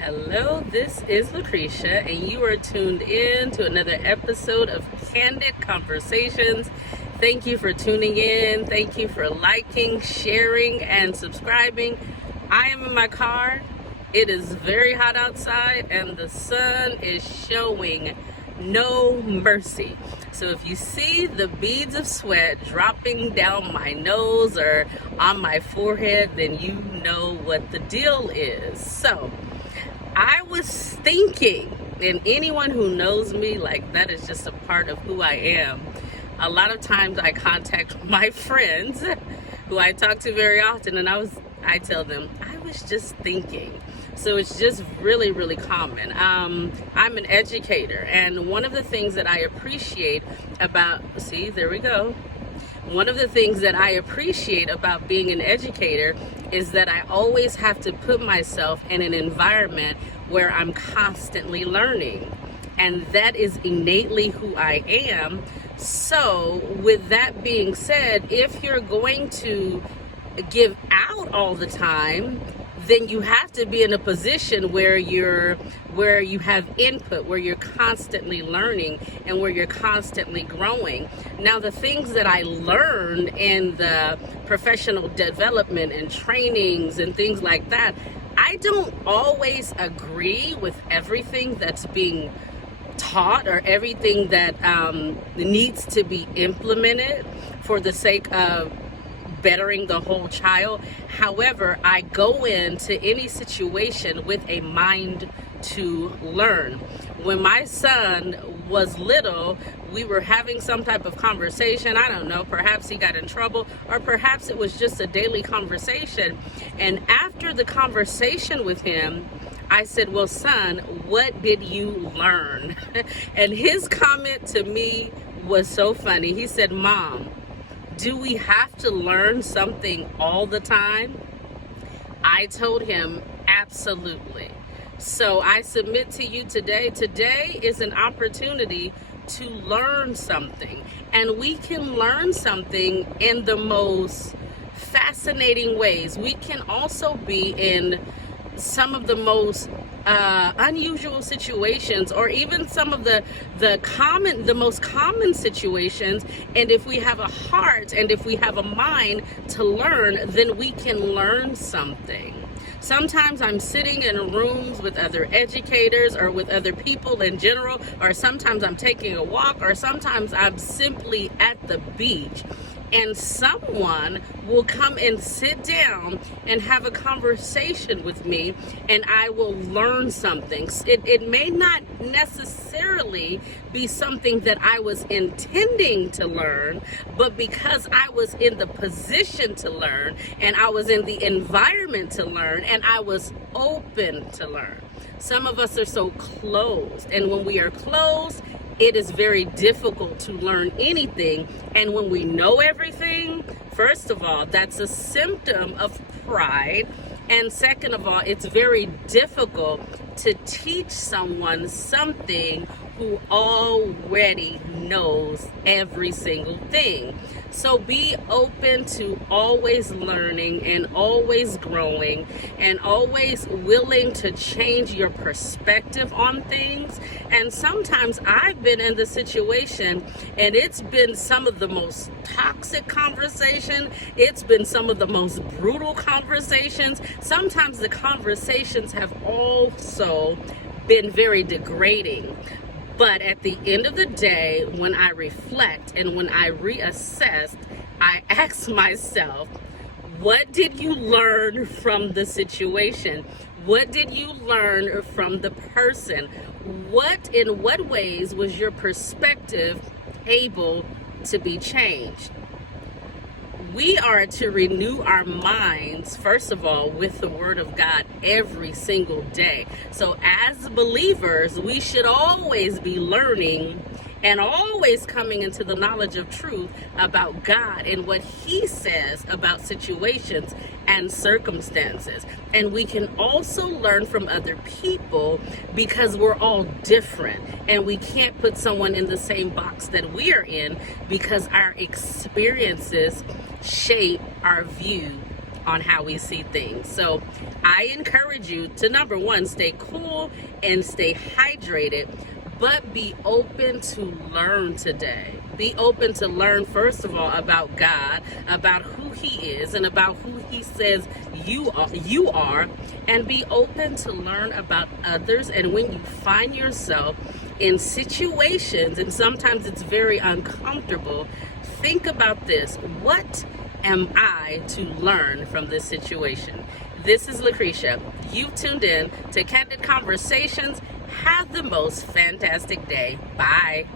Hello, this is Lucretia, and you are tuned in to another episode of Candid Conversations. Thank you for tuning in. Thank you for liking, sharing, and subscribing. I am in my car. It is very hot outside, and the sun is showing no mercy. So if you see the beads of sweat dropping down my nose or on my forehead, then you know what the deal is. So I was thinking, and anyone who knows me, like, that is just a part of who I am. A lot of times I contact my friends who I talk to very often, and I tell them, I was just thinking. So it's just really, really common. I'm an educator, and one of the things that I appreciate about, one of the things that I appreciate about being an educator is that I always have to put myself in an environment where I'm constantly learning. And that is innately who I am. So with that being said, if you're going to give out all the time, then you have to be in a position where you have input, where you're constantly learning and where you're constantly growing. Now, the things that I learned in the professional development and trainings and things like that, I don't always agree with everything that's being taught or everything that needs to be implemented for the sake of bettering the whole child. However, I go into any situation with a mind to learn. When my son was little, we were having some type of conversation. I don't know, perhaps he got in trouble, or perhaps it was just a daily conversation. And after the conversation with him, I said, well, son, what did you learn? And his comment to me was so funny. He said, Mom, do we have to learn something all the time? I told him, absolutely. So I submit to you today is an opportunity to learn something. And we can learn something in the most fascinating ways. We can also be in some of the most unusual situations, or even some of the most common situations. And if we have a heart and if we have a mind to learn, then we can learn something. Sometimes I'm sitting in rooms with other educators or with other people in general, or sometimes I'm taking a walk, or sometimes I'm simply at the beach, and someone will come and sit down and have a conversation with me, and I will learn something. It may not necessarily be something that I was intending to learn, but because I was in the position to learn, and I was in the environment to learn, and I was open to learn. Some of us are so closed, and when we are closed, it is very difficult to learn anything. And when we know everything, first of all, that's a symptom of pride. And second of all, it's very difficult to teach someone something who already knows every single thing. So be open to always learning and always growing and always willing to change your perspective on things. And sometimes I've been in the situation, and it's been some of the most toxic conversation. It's been some of the most brutal conversations. Sometimes the conversations have also been very degrading. But at the end of the day, when I reflect and when I reassess, I ask myself, what did you learn from the situation? What did you learn from the person? In what ways was your perspective able to be changed? We are to renew our minds, first of all, with the Word of God every single day. So as believers, we should always be learning and always coming into the knowledge of truth about God and what He says about situations and circumstances. And we can also learn from other people because we're all different, and we can't put someone in the same box that we are in because our experiences shape our view on how we see things. So I encourage you to, number one, stay cool and stay hydrated, but be open to learn today. Be open to learn, first of all, about God, about who He is, and about who He says you are, and be open to learn about others. And when you find yourself in situations, and sometimes it's very uncomfortable, think about this. What am I to learn from this situation? This is Lucretia. You've tuned in to Candid Conversations. Have the most fantastic day. Bye.